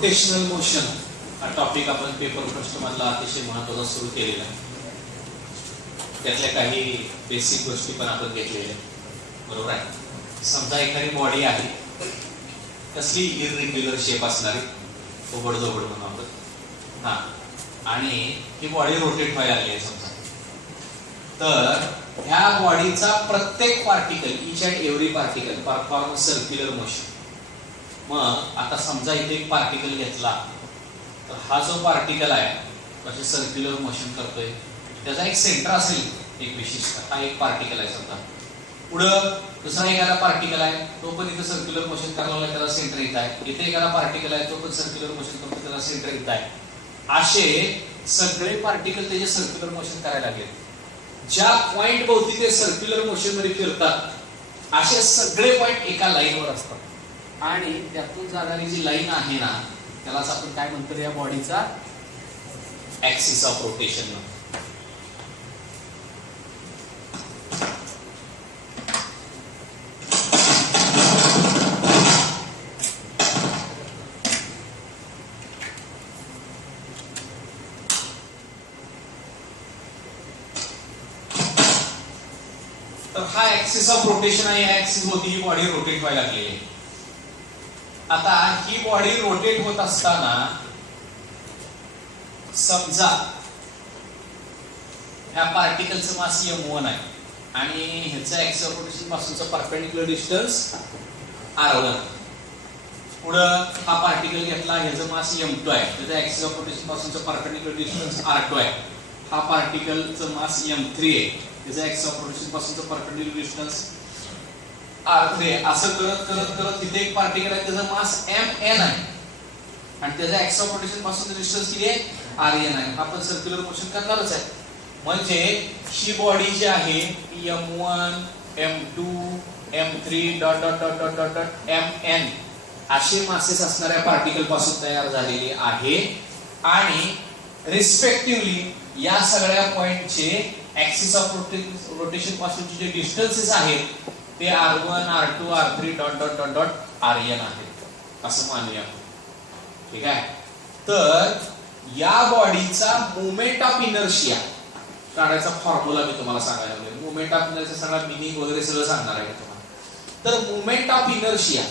Rotational motion हा topic आपण paper first मधला अतिशय महत्त्वाचा सुरू केलेला आहे. त्यातल्या काही बेसिक गोष्टी पण आपण घेतलेल्या बरोबर आहे. समजा एखादी बॉडी आहे कसली इररेग्युलर शेप असणारी ओबडधोबड म्हणून आपण हा आणि ही बॉडी रोटेट व्हायला लागली आहे समजा. तर ह्या बॉडीचा प्रत्येक particle each and every particle perform circular motion. मग आता समजा इथे एक पार्टिकल घेतला तर हा जो पार्टिकल आहे कसे सर्क्युलर मोशन करतोय त्याचा एक सेंटर असेल एक विशिष्ट. हा एक पार्टिकल आहे समजा. पुढं दुसरा एखादा पार्टिकल आहे तो पण इथे सर्क्युलर मोशन करायला लागला त्याला सेंटर येत आहे. इथे एखादा पार्टिकल आहे तो पण सर्क्युलर मोशन करतो त्याला सेंटर येत आहे. असे सगळे पार्टिकल त्याचे सर्क्युलर मोशन करायला लागले. ज्या पॉइंट भोवती ते सर्क्युलर मोशन मध्ये फिरतात असे सगळे पॉइंट एका लाईनवर असतात आणि त्यातून जाणारी जी लाईन आहे ना त्यालाच आपण काय म्हणतो या बॉडीचा ऍक्सिस ऑफ रोटेशन. तर हा ऍक्सिस ऑफ रोटेशन आहे. या ऍक्सिस होती ही बॉडी रोटेट व्हायला लागलेली आहे. आता ही बॉडी रोटेट होत असताना समजा ह्या पार्टिकलचं मास m1 आहे आणि ह्याचं ऍक्सिस ऑफ रोटेशन पासूनचं परपेंडिक्युलर डिस्टन्स r1. पुढं हा पार्टिकल घेतला ह्याचं मास m2 आहे त्याचं ऍक्सिस ऑफ रोटेशन पासूनचं परपेंडिक्युलर डिस्टन्स r2 आहे. हा पार्टिकलचं मास m3 आहे त्याचं ऍक्सिस ऑफ रोटेशन पासूनचं परपेंडिक्युलर डिस्टन्स r3. असं करत करत करत तिथे एक पार्टिकल आहे त्याचा मास mn आहे आणि त्याचा ऍक्सिस ऑफ रोटेशन पासूनचं डिस्टन्स किती आहे rn आहे. आपण सर्क्युलर मोशन करणारच आहे. म्हणजे ही बॉडी जी आहे m1 m2 m3 dot dot dot dot dot dot mn असे मासेस असणाऱ्या पार्टिकल पासून तयार झालेली आहे आणि रिस्पेक्टिव्हली या सगळ्या पॉइंटचे ऍक्सिस ऑफ रोटेशन पासूनचे जे डिस्टन्सेस आहेत ते r1 r2 r3 dot dot dot dot rn आहेत असं मानूया. ठीक आहे. तर या बॉडीचा मोमेंट ऑफ इनर्शिया काढायचा फॉर्म्युला मी तुम्हाला सांगायला लागलो. मोमेंट ऑफ इनर्शिया सगळा मिनिंग वगैरे सगळं सांगणार आहे तुम्हाला. तर मोमेंट ऑफ इनर्शिया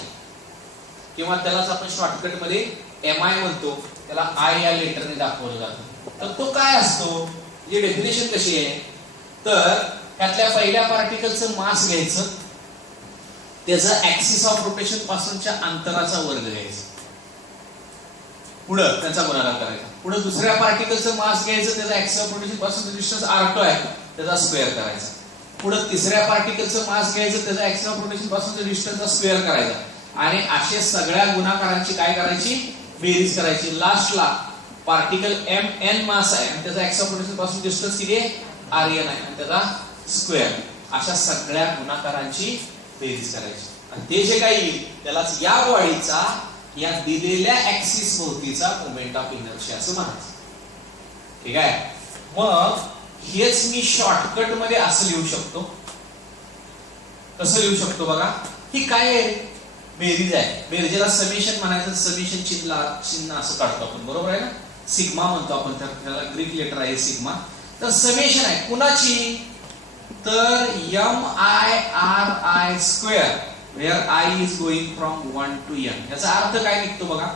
किंवा त्यालाच आपण शॉर्टकट मध्ये mi म्हणतो त्याला I या लेटरने दाखवलं जातं. तर तो काय असतो जी डेफिनेशन कशी आहे तर त्यातल्या पहिल्या पार्टिकलचं मास घ्यायचं त्याचं ऍक्सिस ऑफ रोटेशन पासूनच्या अंतराचा वर्ग घ्यायचा पुढं त्याचा गुणाकार करायचा. पुढे दुसऱ्या पार्टिकलचं मास घ्यायचं त्याचा ऍक्सिस ऑफ रोटेशन पासूनचं डिस्टन्स r2 आहे त्याचा स्क्वेअर करायचा. पुढे तिसऱ्या पार्टिकलचं मास घ्यायचं त्याचा ऍक्सिस ऑफ रोटेशन पासूनच्या डिस्टन्सचा स्क्वेअर करायचा आणि असे सगळ्या गुणाकारांची काय करायची बेरीज करायची. लास्टला पार्टिकल mn मास आहे आणि त्याचा ऍक्सिस ऑफ रोटेशन पासून डिस्टन्स किती आहे rn आहे आणि त्याचा स्क्वेअर. अशा सगळ्या गुणाकारांची बेरीज करायची आणि ते जे काही येईल त्यालाच या बॉडीचा या दिलेल्या ऍक्सिस भोवतीचा मोमेंट ऑफ इनर्शिया असं म्हणायचं. ठीक आहे. मग हेच मी शॉर्टकट मध्ये असं लिहू शकतो. कसं लिहू शकतो बघा. ही काय आहे बेरीज आहे. बेरजेला समेशन म्हणायचं. समेशन चिन्ह असं काढतो आपण बरोबर आहे ना. सिग्मा म्हणतो आपण त्याला ग्रीक लेटर आहे सिग्मा. तर समेशन आहे कुणाची तर mi square where I is going from 1 to n. याचा अर्थ काय निघतो बघा.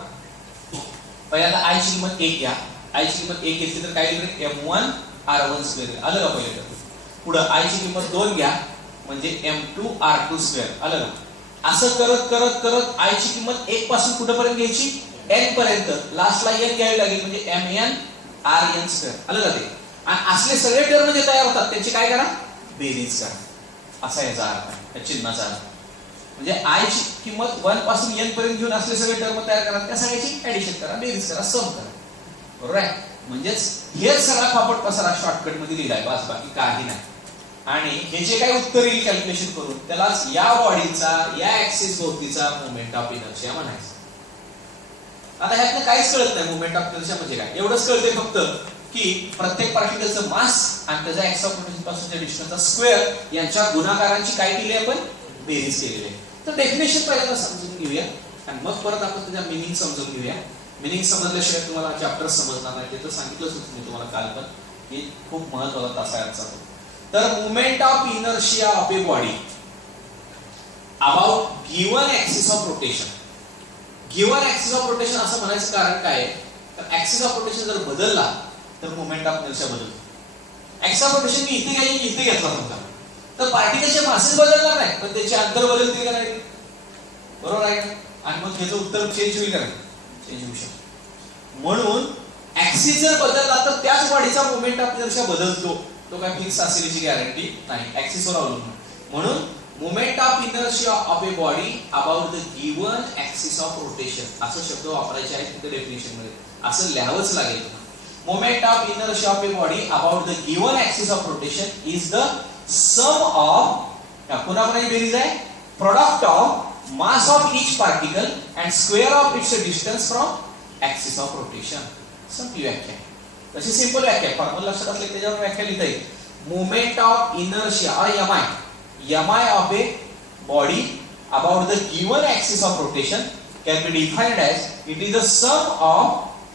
पहिल्यांदा I ची किंमत 1 घ्या. I ची किंमत 1 घेतली तर काय लिहिलं m1 r1 स्क्वेअर आलं का पहिले. पुढे I ची किंमत 2 घ्या म्हणजे m2 r2 स्क्वेअर आलं का. असं करत करत करत I ची किंमत 1 पासून कुठेपर्यंत घ्यायची n पर्यंत. लास्टला n घ्यावी लागेल म्हणजे mn rn स्क्वेअर आलं का ते. आणि असले सगळे टर्म जे तयार होतात त्यांची काय करा बेरीज करा असा याचा अर्थ आहे या चिन्हाचा अर्थ. म्हणजे I ची किंमत 1 पासून n पर्यंत घेऊन असले सगळे टर्म तयार करा त्या सगळ्याची ऍडिशन करा बेरीज करा सम करा बरोबर आहे. म्हणजेच हेच सगळा फापट पसारा शॉर्टकट मध्ये लिहिलाय बस बाकी काही नाही. आणि हे जे काही उत्तर येईल कॅल्क्युलेशन करून त्यालाच या बॉडीचा या ऍक्सिस भोवतीचा मोमेंट ऑफ इनर्शिया म्हणायचं. आता ह्यातनं काहीच कळत नाही मोमेंट ऑफ इनर्शिया म्हणजे काय. एवढंच कळते फक्त की प्रत्येक पार्टिकलचं मास आणि त्याचा ऍक्सिस ऑफ रोटेशन पासूनच्या डिस्टन्सचा स्क्वेअर यांच्या गुणाकारांची काय केली आपण बेरीज केलेली आहे. तर डेफिनेशन पहिल्यांदा समजून घेऊया आणि मग परत आपण त्याचा मीनिंग समजून घेऊया. मिनिंग समजल्याशिवाय तुम्हाला चॅप्टर समजणार नाही. ते तर सांगितलंच होतं मी तुम्हाला काल पण, की खूप महत्त्वाचा तास आहे आजचा. तर movement of inertia of a body about given axis of rotation. Given axis of rotation असं म्हणायचं कारण काय आहे, तर ऍक्सिस ऑफ रोटेशन जर बदलला तर मुवमेंट ऑफ इनर्शिया बदलतो. ऍक्सिस ऑफ रोटेशन मी इथे घ्यायची, इथे घेतला समजा, तर पार्टिकलचे मासेस बदलणार नाही, पण त्याचे अंतर बदलतील का नाही, बरोबर आहे का? आणि मग त्याचं उत्तर चेंज होईल का नाही, चेंज होऊ शकतो. म्हणून ऍक्सिस जर बदलला तर त्याच बॉडीचा मुवमेंट ऑफ इनर्शिया बदलतो. तो काय फिक्स असेल याची गॅरंटी नाही, ऍक्सिसवर अवलंबून. म्हणून movement of inertia of a body about the given axis of rotation असं शब्द वापरायचे आहेत तिथे डेफिनेशन मध्ये, असं लिहावंच लागेल. Movement of inertia of a body about the given axis of rotation is the sum of, कोणाकोणाची बेरीज आहे, product of mass of each particle and square of its distance from axis of rotation. संपली व्याख्या. तशी simple व्याख्या, formula लक्षात असले त्याच्यावर व्याख्या लिहिता येईल. मुवमेंट ऑफ इनर्शिया और mi of a body about the given axis of rotation can be defined as it is the sum of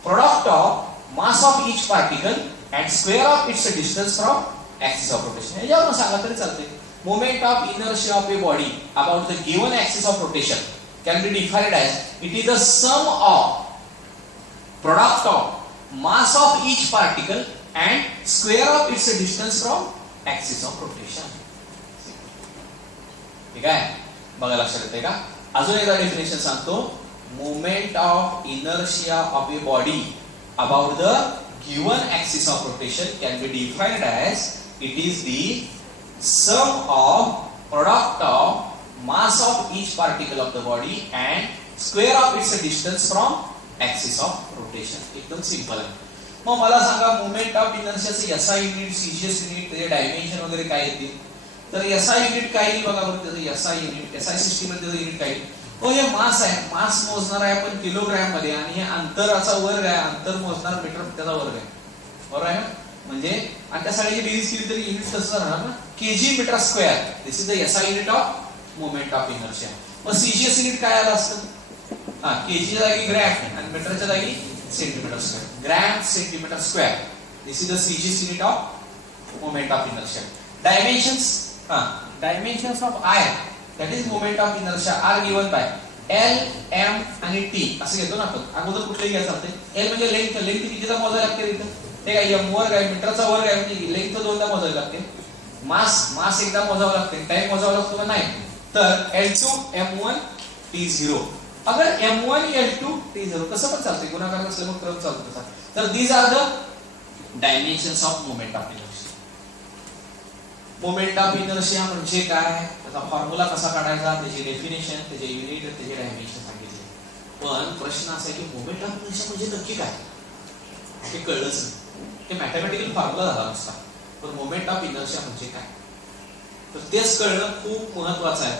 product of mass of each particle and square of its distance from axis of rotation. हे जाऊन सांगा तरी चालते. Moment of inertia of a body about the given axis of rotation can be defined as it is the sum of product of mass of each particle and square of its distance from axis of rotation. ठीक आहे, बघा लक्षात येते का? अजून एकदा definition सांगतो. Movement of inertia of a body about the given axis of rotation can be defined as it is the sum of product of mass of each particle of the body and square of its distance from axis of rotation. एकदम simple आहे. मग मला सांगा movement of इनर्शियाचे SI unit, CGS unit, त्याचे dimension वगैरे काय येतील? तर एसआय युनिट काय येईल बघा बरं. त्याचं एसआय युनिट, एसआय सिस्टीम मध्ये त्याचं युनिट काय येईल? हो, हे मास आहे, मास मोजणार आहे आपण किलोग्रॅम मध्ये, आणि हे अंतराचा वर्ग आहे, अंतर मोजणार मीटर त्याचा वर्ग आहे, बरोबर आहे ना? म्हणजे आणि त्या सगळ्याची बेरीज केली तरी युनिट तसं राहणार ना, KG metre square. This is the SI unit of movement of inertia. मग सीजीएस युनिट काय आलं असतं? हा, केजीच्या जागी ग्रॅम आणि मीटरच्या जागी centimetre square. Gram centimetre square. This is the CGS unit of movement of inertia. Dimensions, dimensions of I, that is moment of inertia, are given by L, M आणि T असं घेतो ना आपण. अगोदर कुठलेही घ्या चालते. L म्हणजे लेंथ, लेंथ कितीचा मोजायला लागते इथं, ते काय M वर्ग आहे, मीटरचा वर्ग आहे, म्हणजे लेंथ दोनदा मोजायला लागते. मास एकदा मोजावं लागते, टाइम मोजावा लागतो का नाही. तर L2 M1 T0, अगर M1 L2 T0 कसं पण चालते, गुणाकार असल्यामुळे मग क्रम चालतो तसा. तर these are the dimensions of moment of inertia. Moment of inertia म्हणजे काय, त्याचा फॉर्म्युला कसा काढायचा, त्याची डेफिनेशन, त्याचे युनिट, त्याचे डायमेन्शन सांगितले. पण प्रश्न असा आहे की मोमेंट ऑफ इनर्शिया म्हणजे नक्की काय, हे कळलंच नाही. ते मॅथमॅटिकल फॉर्म्युला झाला नसता. पण मोमेंट ऑफ इनर्शिया म्हणजे काय, तर तेच कळणं खूप महत्वाचं आहे.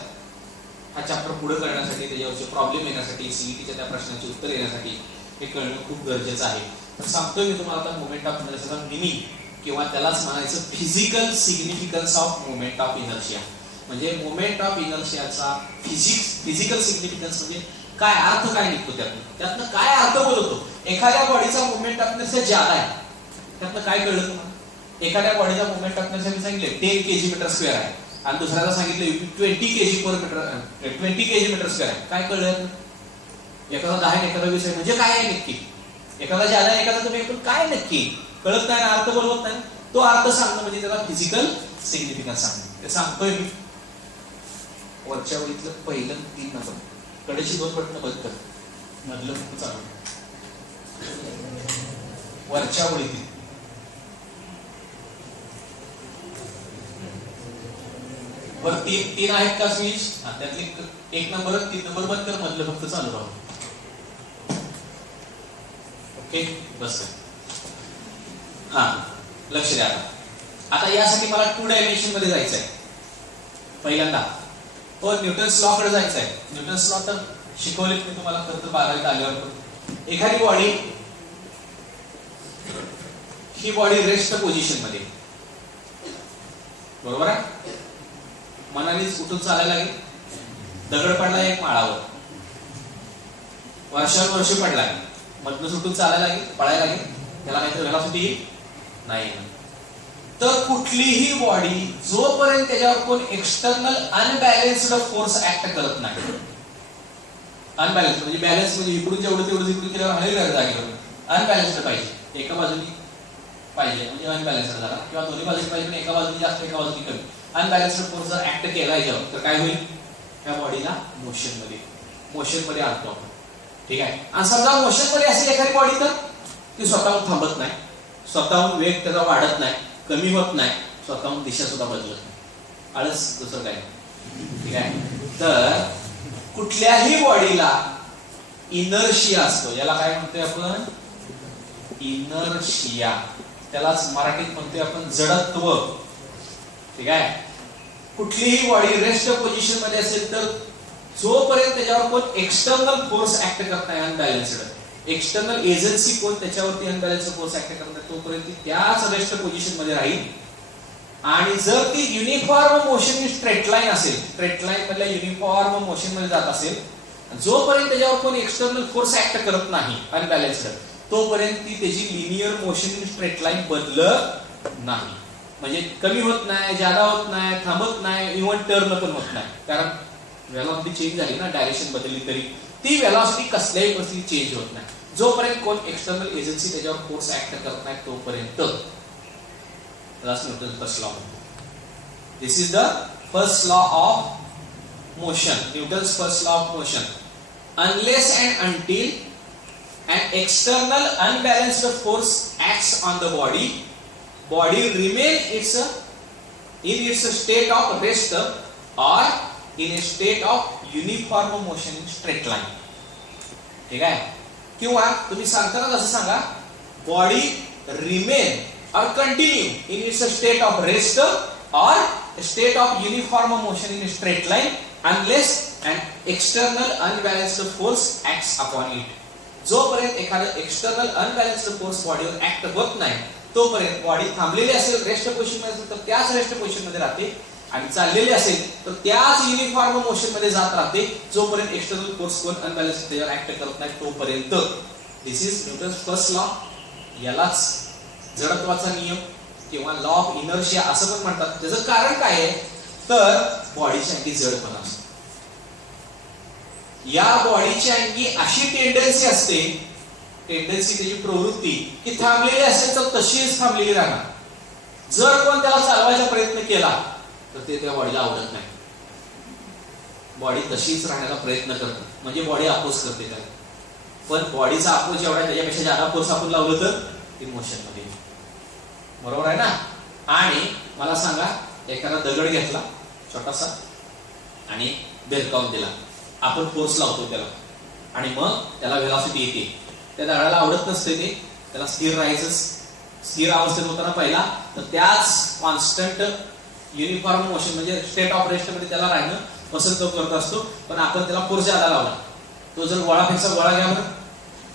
हा चॅप्टर पुढे करण्यासाठी, त्याच्यावरचे प्रॉब्लेम येण्यासाठी, सीईटीच्या त्या प्रश्नाचे उत्तर येण्यासाठी हे कळणं खूप गरजेचं आहे. तर सांगतोय मी तुम्हाला आता मोमेंट ऑफ इनर्शियाचा मिनिंग, किंवा त्यालाच म्हणायचं physical significance of movement of inertia. म्हणजे मुवमेंट ऑफ इनर्शियाचा फिजिकल सिग्निफिकन्स म्हणजे काय, अर्थ काय निघतो त्यातनं काय अर्थ बोलतो. एखाद्या बॉडीचा मुवमेंट ऑफ इनर्शिया ज्यादा आहे, त्यातनं काय कळलं तुम्हाला? एखाद्या बॉडीचा मुवमेंट ऑफ इनर्शिया मी सांगितले 10 kg मीटर स्क्वेअर आहे, आणि दुसऱ्याला सांगितले 20 kg पर मीटर, 20 kg मीटर स्क्वेअर आहे. काय कळलं? एखादा 10 आहे, एखादा 20 आहे, म्हणजे काय आहे नक्की? एखादा ज्यादा आहे, एखादा कमी आहे, पण काय नक्की कळत नाही, अर्थ बोलवत नाही. तो अर्थ सांगणं म्हणजे त्याला फिजिकल सिग्निफिकन्स सांगणं. ते सांगतोय मी. वरच्या वळीतलं पहिलं 3 नंबर, कडेची 2 बटन बंद कर, मधलं फक्त चालू. वरच्या वळीतील वर 3 आहेत का स्विच, त्यातले 1 नंबर 3 नंबर बंद कर, मधलं फक्त चालू राहू. ओके, बस. हा, लक्ष द्या. आता यासाठी मला 2 डायमेन्शन मध्ये जायचं आहे. पहिल्यांदा न्यूटन्स लॉ कडे जायचं आहे. न्यूटन्स लॉ तर शिकवले मी तुम्हाला खरं तर 12वीत आल्यावर. एखादी बॉडी, ही बॉडी रेस्ट पोझिशन मध्ये, बरोबर आहे, मनानेच उठून चालायला लागेल. दगड पडला एक माळावर, वर्षानुवर्ष पडलाय, मधनं सुटून चालायला लागेल, पळायला लागेल, त्याला काहीतरी व्हेलॉसिटी येईल नाही. तर कुठलीही बॉडी जोपर्यंत त्याच्यावर कोण एक्सटर्नल अनबॅलन्स्ड फोर्स ऍक्ट करत नाही, अनबॅलन्स म्हणजे बॅलन्स म्हणजे इकडून जेवढं तेवढं इकडून केल्यावर हलेल जागेवर, अनबॅलन्स्ड पाहिजे, एका बाजूनी पाहिजे म्हणजे अनबॅलन्स्ड झाला, किंवा दोन्ही बाजूनी पाहिजे पण एका बाजूनी जास्त एका बाजूनी कमी, अनबॅलन्स्ड फोर्स जर ऍक्ट केला याच्यावर तर काय होईल, त्या बॉडीला मोशन मध्ये आणतो आपण. ठीक आहे. आणि समजा मोशन मध्ये असेल एखादी बॉडी तर ती स्वतःहून थांबत नाही, स्वतःहून वेग त्याचा वाढत नाही, कमी होत नाही, स्वतःहून दिशा सुद्धा बदलत नाही, आळस दुसरं काय. ठीक आहे. तर कुठल्याही बॉडीला इनर्शिया असतो, याला काय म्हणतोय आपण, इनर्शिया, त्यालाच मराठीत म्हणतोय आपण जडत्व. ठीक आहे. कुठलीही बॉडी रेस्ट पोझिशन मध्ये असेल तर जोपर्यंत त्याच्यावर कोण एक्सटर्नल फोर्स ऍक्ट करत नाही, अनबॅलन्स्ड एक्सटर्नल एजन्सी कोण त्याच्यावरती अनबॅलन्स्ड फोर्स ऍक्ट करत नाही, तोपर्यंत ती त्याच रेस्ट पोझिशन मध्ये राहील. आणि जर ती युनिफॉर्म मोशन स्ट्रेट लाईन असेल, स्ट्रेट लाईन मधल्या युनिफॉर्म मोशन मध्ये जात असेल, जोपर्यंत त्याच्यावर कोण एक्सटर्नल फोर्स ऍक्ट करत नाही अनबॅलन्स्ड, तोपर्यंत ती त्याची लिनियर मोशन स्ट्रेट लाईन बदलत नाही. म्हणजे कमी होत नाही, जादा होत नाही, थांबत नाही, इव्हन टर्न पण होत नाही, कारण वेलॉसिटी चेंज झाली ना, डायरेक्शन बदलली तरी ती वेलॉसिटी कसल्याही परिस्थितीत चेंज होत नाही, जोपर्यंत कोण एक्सटर्नल एजन्सी त्याच्यावर फोर्स ऍक्ट करत नाही तोपर्यंत. That's Newton's first law. This is the first law of motion. Newton's first law of motion. Unless and until an external unbalanced force acts on the body, body remain in its state of rest or in a state of uniform motion in straight line. ठीक आहे. किंवा तुम्ही सांगताना असं सांगा, body remain or continue in its state of rest or state of uniform motion in a straight line unless an external unbalanced force acts upon it. जोपर्यंत एखादा external unbalanced force बॉडीवर act होत नाही तोपर्यंत बॉडी थांबलेली असेल, rest position मध्ये असेल तर त्याच रेस्ट पोझिशन मध्ये राहते, आणि चाललेली असेल तर त्याच युनिफॉर्म मोशन मध्ये जात राहते, जोपर्यंत एक्सटर्नल फोर्स कोण अनबॅलन्स्ड त्याच्यावर ऍक्ट करत नाही तोपर्यंत. दिस इज न्यूटन्स फर्स्ट लॉ. यालाच जडत्वाचा नियम किंवा लॉ ऑफ इनर्शिया असं पण म्हणतात. त्याचं कारण काय आहे तर बॉडीच्या अंगी जडपणा असतो. या बॉडीच्या अंगी अशी टेंडन्सी असते, त्याची प्रवृत्ती की थांबलेली असेल तर तशीच थांबलेली राहणार. जर कोण त्याला चालवायचा प्रयत्न केला तर ते त्या बॉडीला आवडत नाही, बॉडी तशीच राहण्याचा प्रयत्न करते, म्हणजे बॉडी अपोज करते त्याला. पण बॉडीचा अपोज एवढा त्याच्यापेक्षा जादा फोर्स आपण लावलं तर इमोशन मध्ये, बरोबर आहे ना. आणि मला सांगा, एखादा दगड घेतला छोटासा आणि बेरकावून दिला, आपण फोर्स लावतो त्याला आणि मग त्याला व्हेलॉसिटी येते, त्या दगडाला आवडत नसते ते, त्याला स्थिर राहायचं, स्थिर अवस्थेत होताना पहिला तर त्याच कॉन्स्टंट युनिफॉर्म मोशन म्हणजे स्टेट ऑफ रेस्ट मध्ये त्याला राहणं पसंत करत असतो. पण आपण त्याला फोर्स जादा लावला, तो जर गोळापेक्षा गोळा घ्या बरं,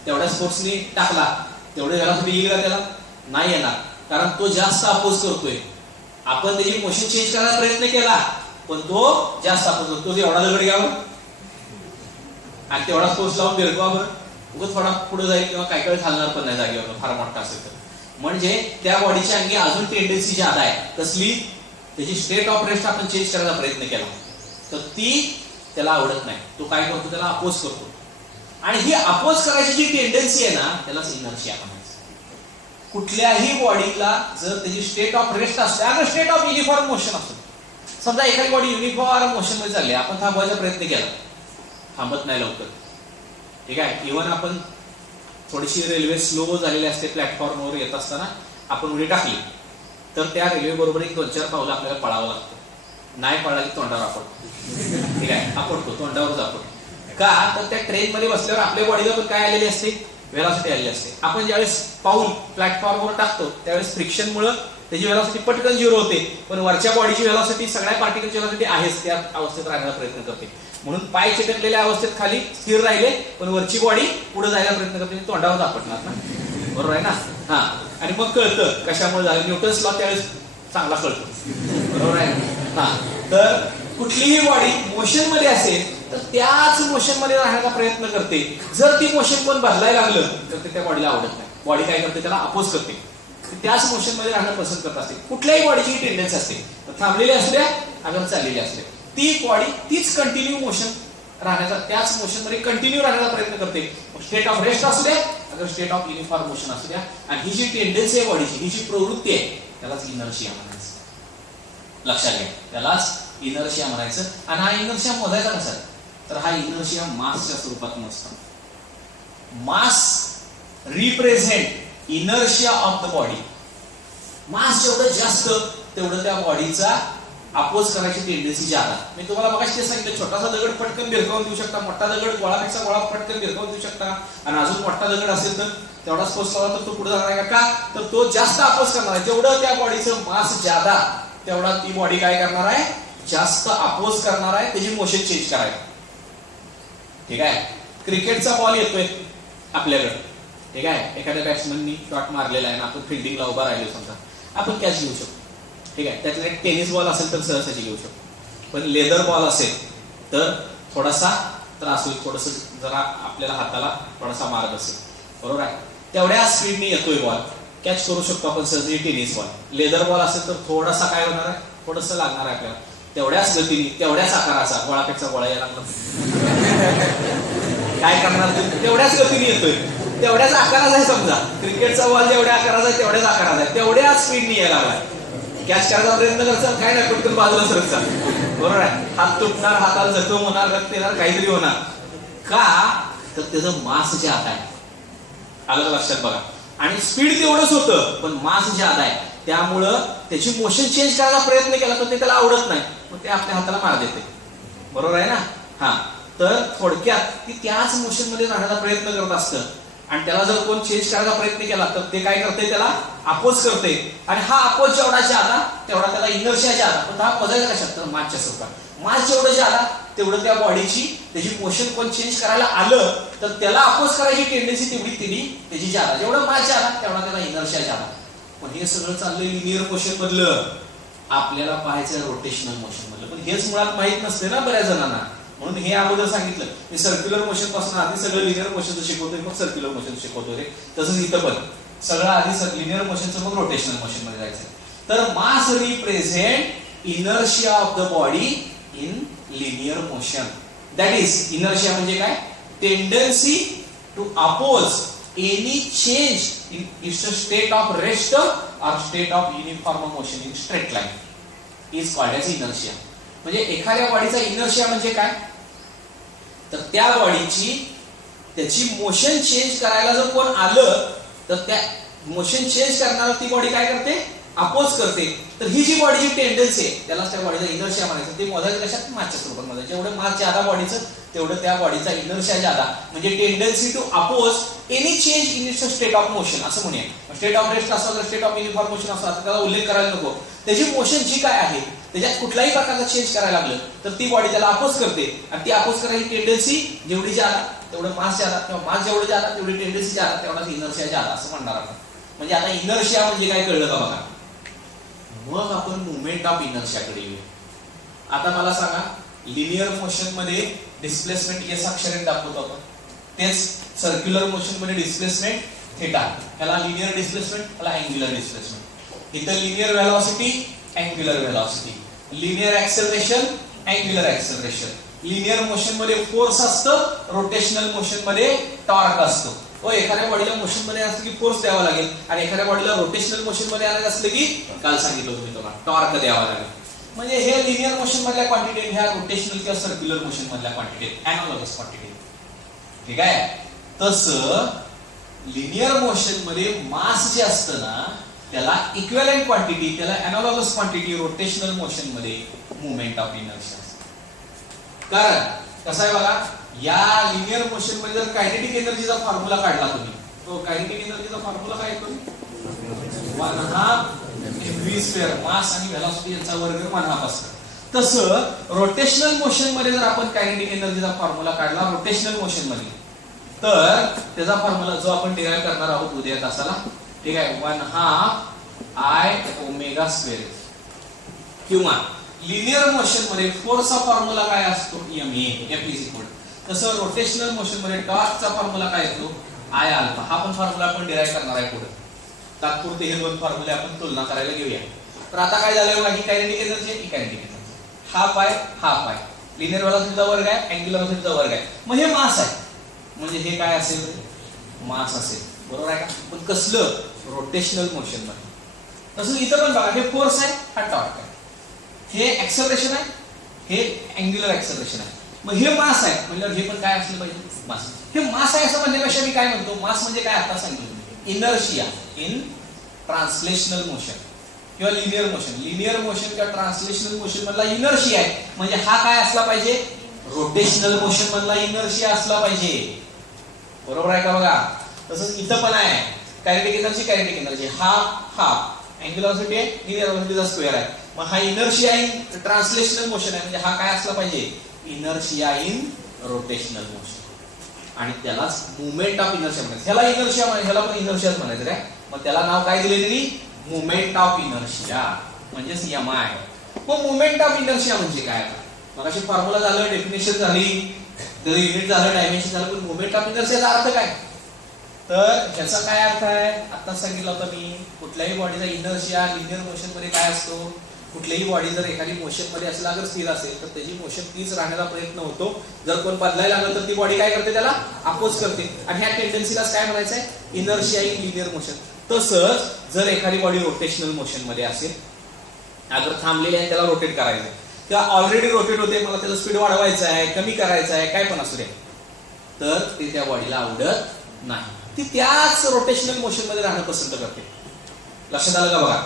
तेवढ्याच फोर्सने टाकला, तेवढे व्हेलॉसिटी येईल का त्याला, नाही येणार, कारण तो जास्त अपोज करतोय. आपण त्याची मोशन चेंज करायचा प्रयत्न केला पण तो जास्त अपोज करतो. तो एवढा दगड घ्यावर आणि तेवढा फोर्स लावून बेरकवा बरं, उगाच थोडा पुढे जाईल किंवा काही काही खालणार पण नाही जागेवर फार मोठा असेल तर. म्हणजे त्या बॉडीच्या अंगी अजून टेंडन्सी जादा आहे कसली, त्याची स्टेट ऑफ रेस्ट आपण चेंज करायचा प्रयत्न केला तर ती त्याला आवडत नाही, तो काय करतो त्याला अपोज करतो. आणि ही अपोज करायची जी टेंडन्सी आहे ना त्यालाच इनर्शिया म्हणायचं. कुठल्याही बॉडीला जर त्याची स्टेट ऑफ रेस्ट असते, अगर स्टेट ऑफ युनिफॉर्म मोशन असतो, समजा एखादी बॉडी युनिफॉर्म मोशन मध्ये चालली, आपण थांबवायचा प्रयत्न केला, थांबत नाही लवकर. ठीक आहे. इव्हन आपण थोडीशी रेल्वे स्लो झालेली असते, प्लॅटफॉर्मवर येत असताना आपण उडी टाकली तर त्या रेल्वे बरोबर एक 2-4 पावलं आपल्याला पळावं लागतं. नाही पळाला की तोंडावर आपडतो. ठीक आहे, आपडतो, तोंडावरच आपडतो. का तर त्या ट्रेन मध्ये बसल्यावर आपल्या बॉडीला पण काय आलेली असते, व्हेलॉसिटी आलेली असते. आपण ज्यावेळेस पाऊल प्लॅटफॉर्मवर टाकतो त्यावेळेस फ्रिक्शन मुळे त्याची व्हेलॉसिटी पटकन झिरो होते, पण वरच्या बॉडीची व्हेलॉसिटी सगळ्या पार्टिकलची व्हेलॉसिटी आहेच, त्या अवस्थेत राहण्याचा प्रयत्न करते. म्हणून पाय चिटकलेल्या अवस्थेत खाली स्थिर राहिले, पण वरची बॉडी पुढे जायला प्रयत्न करते, तोंडावर आपटणार ना, बरोबर आहे ना. हा, आणि मग कळतं कशामुळे झालं, न्यूटन्स लॉ त्यावेळेस चांगला कळतो, बरोबर आहे. हा, तर कुठलीही बॉडी मोशन मध्ये असेल तर त्याच मोशन मध्ये राहण्याचा प्रयत्न करते. जर ती मोशन पण बदलायला लागलं तर ते त्या बॉडीला आवडत नाही. बॉडी काय करते, त्याला अपोज करते. त्याच मोशन मध्ये राहणं पसंत करत असते. कुठल्याही बॉडीची टेंडन्सी असते, थांबलेली असते अगर चाललेली असते, ती बॉडी तीच कंटिन्यू मोशन राहण्याचा, त्याच मोशन मध्ये कंटिन्यू राहण्याचा प्रयत्न करते. स्टेट ऑफ रेस्ट असू द्या अगर स्टेट ऑफ युनिफॉर्म मोशन असू द्या. आणि ही जी टेंडन्सी आहे बॉडीची, ही जी प्रवृत्ती आहे, त्यालाच इनर्शिया म्हणायचं. लक्षात घ्या, त्यालाच इनर्शिया म्हणायचं. आणि हा इनर्शिया मोजायचा कसा, तर हा इनर्शिया मासच्या स्वरूपात मोजतो. Mass represent inertia of the body. Mass जेवढं जास्त तेवढं त्या बॉडीचा अपोज करायची टेंडन्सी जादा. मी तुम्हाला मगाशी ते सांगितलं, छोटासा दगड पटकन भिरकावून देऊ शकता, मोठा दगड गोळापेक्षा गोळा पटकन भिरकावून देऊ शकता. आणि अजून मोठा दगड असेल तर तेवढाच फोर्स लावला तर तो पुढे जाणार आहे का, तर तो जास्त अपोज करणार आहे. जेवढं त्या बॉडीचं मास जादा तेवढा ती बॉडी काय करणार आहे, जास्त अपोज करणार आहे, त्याची मोशन चेंज करायला. ठीक आहे. क्रिकेटचा बॉल येतोय आपल्याकडे, ठीक आहे, एखाद्या बॅट्समननी शॉट मारलेला आहे ना, आपण फिल्डिंगला उभा राहिलो समजा, आपण कॅच घेऊ शकतो. ठीक आहे. त्यातले टेनिस बॉल असेल तर सहज घेऊ शकतो. पण लेदर बॉल असेल तर थोडासा त्रास होईल, थोडस जरा आपल्याला हाताला थोडासा मार बसेल. बरोबर आहे. तेवढ्या स्पीडने येतोय बॉल, कॅच करू शकतो आपण सहज. टेनिस बॉल, लेदर बॉल असेल तर थोडासा काय होणार आहे, थोडस लागणार आहे आपल्याला. तेवढ्याच गतीने, तेवढ्याच आकाराचा, गोळापेक्षा गोळा यायला लागला काय करणार, तेवढ्याच गतीने येतोय, तेवढ्याच आकाराचा आहे. समजा क्रिकेटचा बॉल जेवढ्या आकाराचा आहे तेवढ्याच आकाराचा आहे, तेवढ्याच स्पीडने यायला लागला. कॅच करायचा प्रयत्न करता, काय नाही, पटकन बाजूला सरकचा. बरोबर आहे. हात तुटणार, हाताला जखम होणार, रक्त येणार, काहीतरी होणार. का, तर त्याचं मास जे आता आहे. आलं लक्षात बघा. आणि स्पीड तेवढंच होतं पण मास ज्यादा आहे, त्यामुळं त्याची मोशन चेंज करायचा प्रयत्न केला तर ते त्याला आवडत नाही, मग ते आपल्या हाताला मार देते. बरोबर आहे ना. हा, तर थोडक्यात ती त्याच मोशन मध्ये राहण्याचा प्रयत्न करत असतं. आणि त्याला जर कोण चेंज करायचा प्रयत्न केला तर ते काय करते, त्याला अपोज करते. आणि हा अपोज जेवढा जादा तेवढा त्याला इनर्शिया जादा. पण हा मोजायचा कशात, तर मासच्या स्वरूपात. मास जेवढं जादा तेवढं त्या बॉडीची त्याची मोशन कोण चेंज करायला आलं तर त्याला अपोज करायची टेंडन्सी तेवढी त्याची जादा. जेवढं मास जादा तेवढा त्याला इनर्शिया जादा. पण हे सगळं चाललंय लिनियर मोशन मधलं, आपल्याला पाहायचं रोटेशनल मोशन मधलं. पण हेच मुळात माहित नसते ना बऱ्याच जणांना. म्हणून हे अगोदर सांगितलं, मी सर्क्युलर मोशन पासून आधी सगळं लिनियर मोशनचं शिकवतोय, मग सर्क्युलर मोशन शिकवतोय रे. तसंच इथं पण सगळं आधी लिनियर मोशनचं मग रोटेशनल मोशन मध्ये जायचं. तर mass represent inertia of the body in linear motion. That is, inertia म्हणजे काय, tendency to oppose any change in its state of rest or state of uniform motion in straight line is called as inertia. म्हणजे एखाद्या बॉडीचा inertia म्हणजे काय, तर त्या बॉडीची त्याची मोशन चेंज करायला जर कोण आलं तर त्या मोशन चेंज करणारा ती बॉडी काय करते, अपोज करते. तर ही जी बॉडीची टेंडन्सी आहे त्यालाच त्या बॉडीचा इनर्शिया म्हणायचं. ते मोजायचं कशात, मासच्या स्वरूपात मोजायचं. जेवढं मास ज्यादा बॉडीचं तेवढं त्या बॉडीचा इनर्शिया ज्यादा. म्हणजे tendency to oppose any change in its state of motion असं म्हणूया. स्टेट ऑफ रेस्ट असो तर स्टेट ऑफ युनिफॉर्म मोशन असो, आता त्याला उल्लेख करायला नको. त्याची मोशन जी काय आहे त्याच्यात कुठलाही प्रकारचा चेंज करायला लागलं तर ती बॉडी त्याला अपोज करते. आणि ती अपोज करायची टेंडन्सी जेवढी ज्यादा तेवढं मास ज्यादा, किंवा मास जेवढं ज्यादा तेवढी टेंडन्सी ज्यादा, तेवढा इनर्शिया ज्यादा असं म्हणणार आपण. म्हणजे आता इनर्शिया म्हणजे काय कळलं का बघा. मग आपण मुवमेंट ऑफ इनर्शियाकडे येऊया. आता मला सांगा, लिनियर मोशन मध्ये डिस्प्लेसमेंट एस अक्षराने दाखवतो आपण, तेच सर्क्युलर मोशन मध्ये डिस्प्लेसमेंट थीटा. याला लिनियर डिस्प्लेसमेंट, याला अँग्युलर डिस्प्लेसमेंट. इथं linear velocity, angular velocity, linear acceleration, angular acceleration. Linear motion मध्ये फोर्स असतं, रोटेशनल मोशन मध्ये टॉर्क असतो. एखाद्या बॉडीला मोशन मध्ये असलं की फोर्स द्यावा लागेल, आणि एखाद्या बॉडीला रोटेशनल मोशन मध्ये आणायचं असलं की काल सांगितलं तुम्ही तुम्हाला टॉर्क द्यावा लागेल. म्हणजे हे लिनियर मोशन मधल्या क्वांटिटी, ह्या रोटेशनल किंवा सर्क्युलर मोशन मधल्या क्वांटिटी, अॅनालॉगस क्वांटिटी. ठीक आहे. तसं लिनियर मोशन मध्ये मास जे असतं ना त्याला इक्विव्हॅलेंट क्वांटिटी, त्याला अॅनालॉगस क्वांटिटी रोटेशनल मोशन मध्ये मुवमेंट ऑफ इनर्शिया. कारण कसं आहे बघा, या लिनियर मोशन मध्ये जर कायनेटिक एनर्जीचा फॉर्म्युला काढला तुम्ही, तो कायनेटिक एनर्जीचा फॉर्म्युला काय येतो, 1/2 mv², मास आणि व्हेलॉसिटी यांचा वर्ग 1/2 असतो. तसं रोटेशनल मोशन मध्ये जर आपण कायनेटिक एनर्जीचा फॉर्म्युला काढला रोटेशनल मोशन मध्ये, तर त्याचा फॉर्म्युला जो आपण डिराइव्ह करणार आहोत उद्या तासाला, ठीक आहे, 1/2 I ω². किंवा लिनियर मोशन मध्ये फोर्सचा फॉर्म्युला काय असतो ma f इज इक्वल, तसं रोटेशनल मोशन मध्ये टॉर्कचा फॉर्म्युला काय येतो I अल्फा. हा पण फॉर्म्युला आपण डिराईव्ह करणार आहे पुढे. तात्पुरते हे दोन फॉर्म्युले आपण तुलना करायला घेऊया. तर आता काय झालं बघा, ही कायनेटिक एनर्जी आहे, ही कायनेटिक एनर्जी, हाफ आहे, लिनियर व्हेलॉसिटीचा वर्ग आहे, अँग्युलर व्हेलॉसिटीचा वर्ग आहे. मग हे मास आहे, म्हणजे हे काय असेल, मास असेल, बरोबर आहे का. पण कसलं, रोटेशनल मोशन मध्ये. तसं इथं पण बघा, हे फोर्स आहे, हा टॉर्क आहे, हे एक्सेलरेशन आहे, हे अँग्युलर एक्सेलरेशन आहे. मग हे मास आहे म्हणजे हे पण काय असलं पाहिजे, मास. हे मास आहे असं म्हणण्यापेक्षा मी काय म्हणतो, मास म्हणजे काय आता सांगितलं, इनर्शिया इन ट्रान्सलेशनल मोशन किंवा लिनियर मोशन. लिनियर मोशन किंवा ट्रान्सलेशनल मोशन मधला इनर्शिया आहे, म्हणजे हा काय असला पाहिजे, रोटेशनल मोशन मधला इनर्शिया असला पाहिजे, बरोबर आहे का. बघा तसंच इथं पण आहे, kinetic energy half angular velocity आहे, लिनियर व्हेलॉसिटीचा स्क्वेअर आहे. मग हा इनर्शिया इन ट्रान्सलेशनल मोशन आहे, म्हणजे हा काय असला पाहिजे, इनर्शिया इन रोटेशनल मोशन. आणि त्यालाच मुवमेंट ऑफ इनर्शिया म्हणायचं. ह्याला इनर्शिया म्हणायचं, ह्याला पण इनर्शियाच म्हणायचं काय. मग त्याला नाव काय दिले त्यांनी, मुवमेंट ऑफ इनर्शिया, म्हणजेच यमा आहे. मग मुवमेंट ऑफ इनर्शिया म्हणजे काय, मग अशी फॉर्म्युला झालं, डेफिनेशन झाली, त्याचं युनिट झालं, डायमेन्शन झालं, पण मुवमेंट ऑफ इनर्शियाचा अर्थ काय. तर ह्याचा काय अर्थ आहे, आता सांगितलं होतं मी, कुठल्याही बॉडीचा इनर्शिया लिनियर मोशन मध्ये काय असतो, कुठलीही बॉडी जर एखादी मोशन मध्ये असला, अगर स्थिर असेल तर त्याची मोशन तीच राहण्याचा प्रयत्न होतो. जर कोण बदलायला लागलं तर ती बॉडी काय करते, त्याला अपोज करते. आणि ह्या टेंडन्सीलाच काय म्हणायचं आहे, इनर्शिया इन लिनियर मोशन. तसंच जर एखादी बॉडी रोटेशनल मोशन मध्ये असेल, अगर थांबलेली आहे त्याला रोटेट करायचं किंवा ऑलरेडी रोटेट होते, मला त्याचा स्पीड वाढवायचा आहे, कमी करायचा आहे, काय पण असू दे, तर ते त्या बॉडीला आवडत नाही. ती त्याच रोटेशनल मोशन मध्ये राहणं पसंत करते. लक्षात आलं का बघा.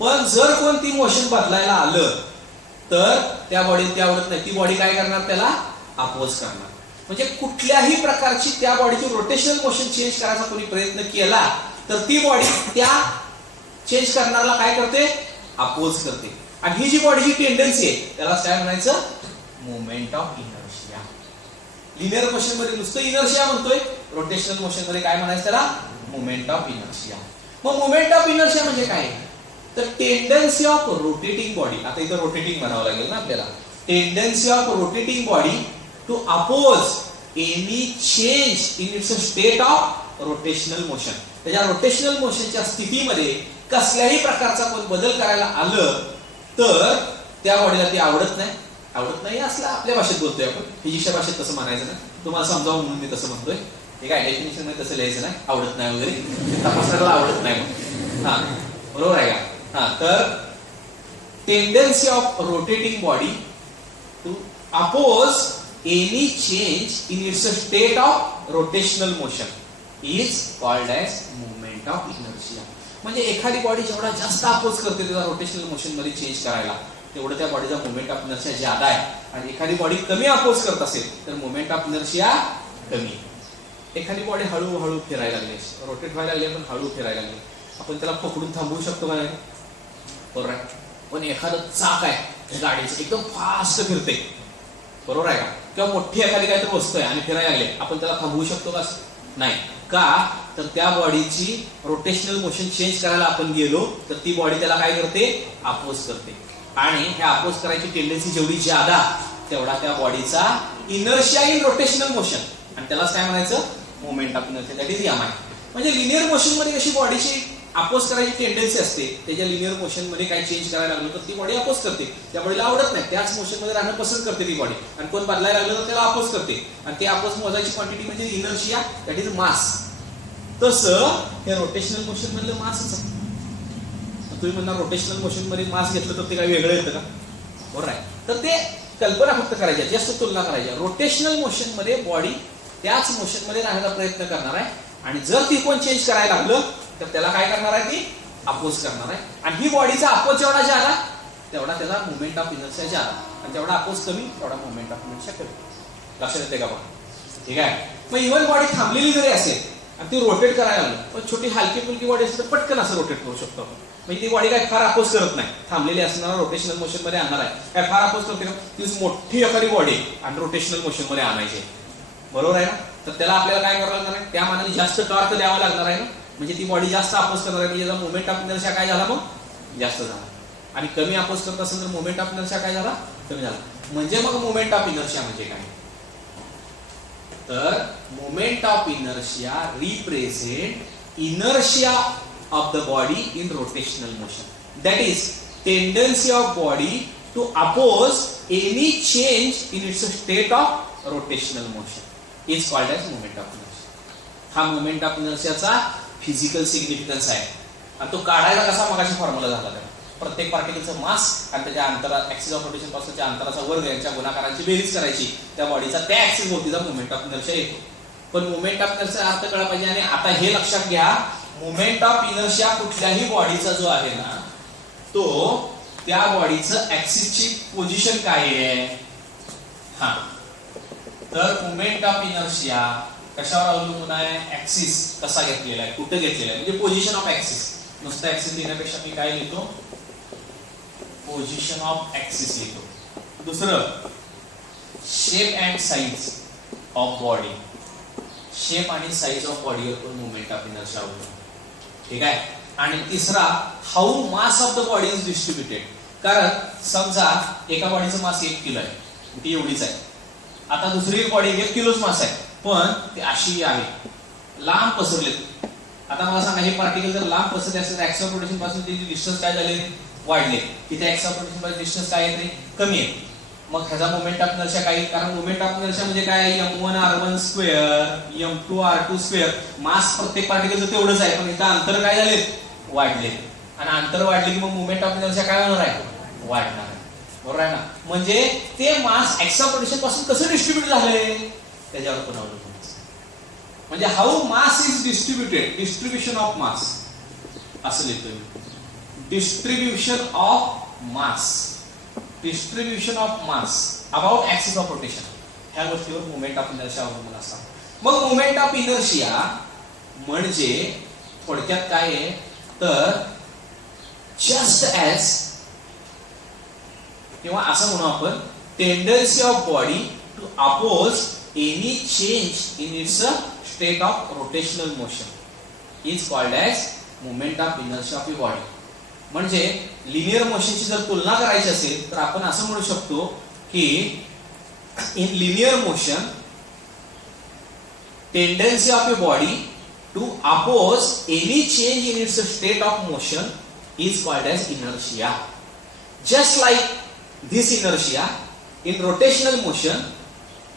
पण जर कोणती मोशन बदलायला आलं तर त्या बॉडीला ते आवडत नाही, ती बॉडी काय करणार, त्याला अपोज करणार. म्हणजे कुठल्याही प्रकारची त्या बॉडीची रोटेशनल मोशन चेंज करायचा कोणी प्रयत्न केला तर ती बॉडी त्या चेंज करणाऱ्याला काय करते, अपोज करते. आणि ही जी बॉडीची टेंडन्सी आहे त्याला काय म्हणायचं, movement of inertia. Linear motion मध्ये नुसतं इनर्शिया म्हणतोय, रोटेशनल मोशन मध्ये काय म्हणायचं, त्याला मुवमेंट ऑफ इनर्शिया. मग मुवमेंट ऑफ इनर्शिया म्हणजे काय, तर टेंडन्सी ऑफ रोटेटिंग बॉडी. आता इथं रोटेटिंग म्हणावं लागेल ना आपल्याला. Tendency of rotating body to oppose any change in its state of rotational motion. त्याच्या रोटेशनल मोशनच्या स्थितीमध्ये कसल्याही प्रकारचा कोण बदल करायला आलं तर त्या बॉडीला ते आवडत नाही असला आपल्या भाषेत बोलतोय आपण, फिजिक्सच्या भाषेत तसं म्हणायचं ना, तुम्हाला समजावून म्हणून मी तसं म्हणतोय. ठीक आहे, डेफिनेशन मध्ये तसं लिहायचं नाही, आवडत नाही वगैरे, तपासण्याला आवडत नाही मग. हा बरोबर आहे का. हा, तर tendency of rotating body to oppose any change in its state of rotational motion is called as movement of inertia. म्हणजे एखादी बॉडी जेवढा जास्त अपोज करते त्याचा रोटेशनल मोशन मध्ये चेंज करायला, तेवढं त्या बॉडीचा मुवमेंट ऑफ इनर्शिया ज्यादा आहे. आणि एखादी बॉडी कमी अपोज करत असेल तर मुवमेंट ऑफ इनर्शिया कमी. एखादी बॉडी हळूहळू फिरायला लागली, रोटेट व्हायला लागली, पण हळू फिरायला लागली, आपण त्याला पकडून थांबवू शकतो का नाही, बरोबर आहे. पण एखादं चाक आहे गाडीचं एकदम फास्ट फिरते, बरोबर आहे का, किंवा मोठी एखादी काहीतरी वस्तू आहे आणि फिरायला लागले, आपण त्याला थांबवू शकतो का, नाही. का तर त्या बॉडीची रोटेशनल मोशन चेंज करायला आपण गेलो तर ती बॉडी त्याला काय करते, अपोज करते. आणि हे अपोज करायची टेंडन्सी जेवढी ज्यादा तेवढा त्या बॉडीचा इनर्शिया इन रोटेशनल मोशन, आणि त्यालाच काय म्हणायचं, movement of inertia, that is M I. म्हणजे लिनियर मोशन मध्ये कशी बॉडीची अपोज करायची टेंडन्सी असते, त्याच्या लिनियर मोशन मध्ये काही चेंज करायला लागलं तर ती बॉडी अपोज करते, त्या बॉडीला आवडत नाही, त्याच मोशन मध्ये राहणं पसंत करते ती बॉडी. आणि कोण बदलायला लागलं तर त्याला अपोज करते, आणि ते अपोज मोजायची क्वांटिटी म्हणजे इनर्शिया, दॅट इज मास. तसं हे रोटेशनल मोशन मधलं मासच आहे. तुम्ही म्हणणार रोटेशनल मोशन मध्ये मास घेतलं तर ते काही वेगळं येतं का, बरोबर आहे. तर ते कल्पना फक्त करायच्या, जास्त तुलना करायच्या. रोटेशनल मोशन मध्ये बॉडी त्याच मोशन मध्ये राहण्याचा प्रयत्न करणार आहे, आणि जर ती कोण चेंज करायला लागलं तर त्याला काय करणार आहे, ती अपोज करणार आहे. आणि ही बॉडीचा अपोज जेवढा ज्यादा तेवढा त्याला मुवमेंट ऑफ इनर्शिया ज्यादा, आणि जेवढा अपोज कमी तेवढा मुवमेंट ऑफ इनर्शिया कमी. लक्षात येते का बघा. ठीक आहे. मग इव्हन बॉडी थांबलेली जरी असेल आणि ती रोटेट करायला लागली, पण छोटी हलकी फुलकी बॉडी असेल तर पटकन असं रोटेट करू शकतो आपण. म्हणजे ती बॉडी काय फार अपोज करत नाही, थांबलेली असणारा रोटेशनल मोशन मध्ये आणणार आहे, काय फार अपोज करते का, ती मोठी एखादी बॉडी आणि रोटेशनल मोशन मध्ये आणायची, बरोबर आहे ना. तर त्याला आपल्याला काय करावं लागणार आहे, त्या मानाने जास्त टॉर्क द्यावा लागणार आहे ना, म्हणजे ती बॉडी जास्त अपोज करणार आहे, म्हणजे मुवमेंट ऑफ इनर्शिया काय झाला, मग जास्त झाला. आणि कमी अपोज करत असेल तर मोमेंट ऑफ इनर्शिया काय झाला, कमी झाला. म्हणजे मग मोमेंट ऑफ इनर्शिया म्हणजे काय, तर moment of inertia represent inertia of the body in rotational motion. That is tendency of body to oppose any change in its state of rotational motion is called as moment of inertia. हा moment of इनर्शियाचा physical significance आहे. आणि तो काढायला कसा मगाशी formula झाला त्याला, प्रत्येक पार्टिकलचं मास आणि त्याच्या अंतरा ऍक्सिस ऑफ रोटेशन पासूनच्या अंतराचा वर्ग यांच्या गुणाकारांची बेरीज करायची, त्या बॉडीचा त्या ऍक्सिस भोवतीचा मोमेंट ऑफ इनर्शिया येतो. पण मोमेंट ऑफ इनर्शिया अर्थ कळला पाहिजे. आणि आता हे लक्षात घ्या, मोमेंट ऑफ इनर्शिया कुठल्याही बॉडीचा जो आहे ना, तो त्या बॉडीचं ऍक्सिसची पोझिशन काय आहे. हा, तर मोमेंट ऑफ इनर्शिया कशावर अवलंबून आहे, ऍक्सिस कसा घेतलेला आहे, कुठे घेतलेला आहे, म्हणजे पोझिशन ऑफ ऍक्सिस. नुसतं ऍक्सिस लिहिण्यापेक्षा मी काय लिहितो, पोझिशन ऑफ ऍक्सिस लिहितो. दुसरं, shape and size of body. Shape आणि साइज ऑफ बॉडीवर पण मोमेंट ऑफ इनर्शिया अवलंबून. ठीक आहे. आणि तिसरा, how mass of the body is distributed. कारण समजा एका बॉडीचं मास 1 किलो आहे, ती एवढीच आहे. आता दुसरी बॉडी 1 किलोच मास आहे, पण ती अशी आहे, लांब पसरलेत. आता मला सांगा, हे पार्टिकल जर लांब पसरले असेल तर ऍक्सिस ऑफ रोटेशन पासून त्याची डिस्टन्स काय झाले, वाढले. तिथे ऍक्सिस ऑफ रोटेशन पासून डिस्टन्स काय येते, कमी आहे. मग ह्याचा मोमेंट ऑफ इनर्शिया काय, कारण मोमेंट ऑफ इनर्शिया म्हणजे काय, m1r1 स्क्वेअर m2r2 स्क्वेअर. मास प्रत्येक पार्टिकलचं तेवढंच आहे, पण इथं अंतर काय झाले, वाढले. आणि अंतर वाढले की मग मोमेंट ऑफ इनर्शिया काय होणार आहे, वाढणार आहे. बरोबर आहे ना. म्हणजे ते मास ऍक्सिस ऑफ रोटेशन पासून कसं डिस्ट्रीब्यूट झाले त्याच्यावर पण अवलंबून. म्हणजे how mass is distributed, distribution of mass असं लिहितोय. Distribution of mass, distribution of mass about axis of rotation, ह्या गोष्टीवर मोमेंट ऑफ इनर्शिया अवलंबून असतात. मग मोमेंट ऑफ इनर्शिया म्हणजे थोडक्यात काय आहे, तर जस्ट ऍज, किंवा असं म्हणू आपण, tendency of body to oppose any change in its state of rotational motion is called as moment of inertia of a body. म्हणजे लिनियर मोशनची जर तुलना करायची असेल तर आपण असं म्हणू शकतो की in linear motion tendency of a body to oppose any change in its state of motion is called as inertia. Just like this inertia in rotational motion,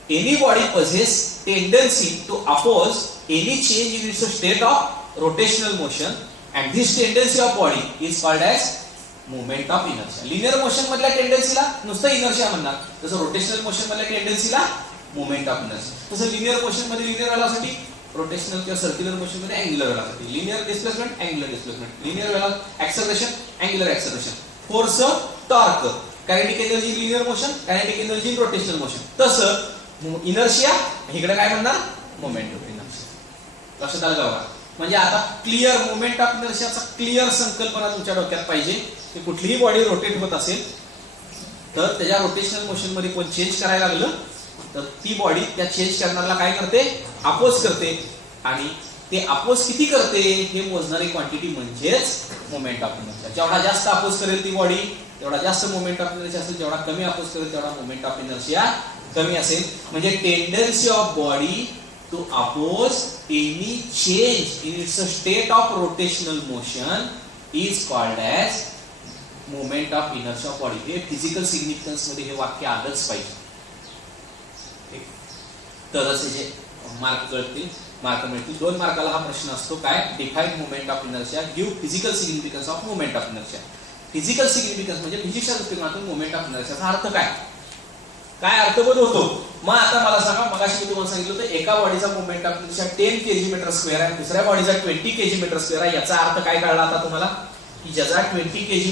any body possesses tendency to oppose any change in its state of rotational motion, and this tendency of body is called as movement of inertia. linear motion मधल्या टेंडन्सीला नुसतं inertia म्हणणार, जसं rotational motion मधल्या टेंडन्सीला moment of inertia. तसं linear motion मध्ये linear velocity, rotational किंवा circular motion मध्ये angular velocity. Linear displacement, angular displacement. Linear velocity, acceleration, angular acceleration. Force, torque. Kinetic energy in linear motion, kinetic energy in rotational motion. तसं inertia इकडे काय म्हणणार, moment of inertia. लक्षात आलं का? म्हणजे आता क्लिअर मोमेंट ऑफ इनर्शियाचा क्लिअर संकल्पना तुमच्या डोक्यात पाहिजे की कुठलीही बॉडी रोटेट होत असेल तर त्याच्या रोटेशनल मोशन मध्ये कोण चेंज करायला लागलं तर ती बॉडी त्या चेंज करणाऱ्याला काय करते, अपोज करते. आणि ते अपोज किती करते हे मोजणारी क्वांटिटी म्हणजेच मोमेंट ऑफ इनर्शिया. जेवढा जास्त अपोज करेल ती बॉडी तेवढा जास्त मोमेंट ऑफ इनर्शिया असेल, जेवढा कमी अपोज करेल तेवढा मोमेंट ऑफ इनर्शिया कमी असेल. म्हणजे tendency of body to oppose any change in its state of rotational motion is called as moment of inertia of body. हे फिजिकल सिग्निफिकन्स मध्ये हे वाक्य आलंच पाहिजे, तरच जे मार्क कळतील, मार्क मिळतील. 2 मार्काला हा प्रश्न असतो, काय, define moment of inertia, give physical significance of moment of inertia. Physical significance म्हणजे फिजिक्सच्या दृष्टिकोनातून मोमेंट ऑफ इनर्शियाचा अर्थ काय, काय अर्थबोध होतो. मग आता मला सांगा, मगाशी मी तुम्हाला सांगितलं होतं एका बॉडीचा moment of inertia 10 kg metre आहे, दुसऱ्या बॉडीचा 20 kg मीटर आहे. याचा अर्थ काय कळला आता तुम्हाला, की ज्याचा 20 kg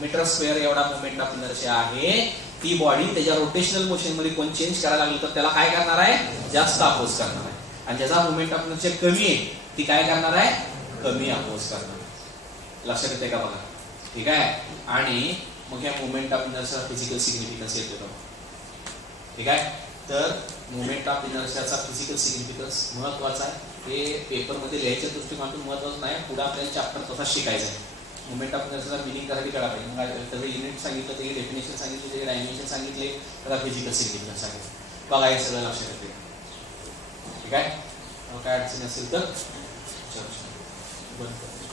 मीटर एवढा मोमेंट ऑफ इनर्शिया आहे, ती बॉडी त्याच्या रोटेशनल मोशन मध्ये कोण चेंज करायला लागलं तर त्याला काय करणार आहे, जास्त अपोज करणार आहे. आणि ज्याचा मोमेंट ऑफ इनर्शिया कमी आहे ती काय करणार आहे, कमी अपोज करणार आहे. लक्षात येते का बघा. ठीक आहे. आणि मग या moment of inertia physical significance येतो. ठीक आहे. तर मोमेंट ऑफ इनर्शियाचा फिजिकल सिग्निफिकन्स महत्वाचा आहे. हे पेपर मध्ये लिहायच्या दृष्टिकोनातून महत्वाचं नाही, पुढे आपल्याला चॅप्टर तसा शिकायचा आहे. मोमेंट ऑफ इनर्शियाचा मिनिंग करायला कळा पाहिजे. मग त्याचं युनिट सांगितलं, त्याची डेफिनेशन सांगितली, त्याचे डायमेन्शन सांगितले, त्याला फिजिकल सिग्निफिकन्स सांगितलं. बघा हे सगळं लक्षात येते. ठीक आहे. काय अडचण असेल तर बंद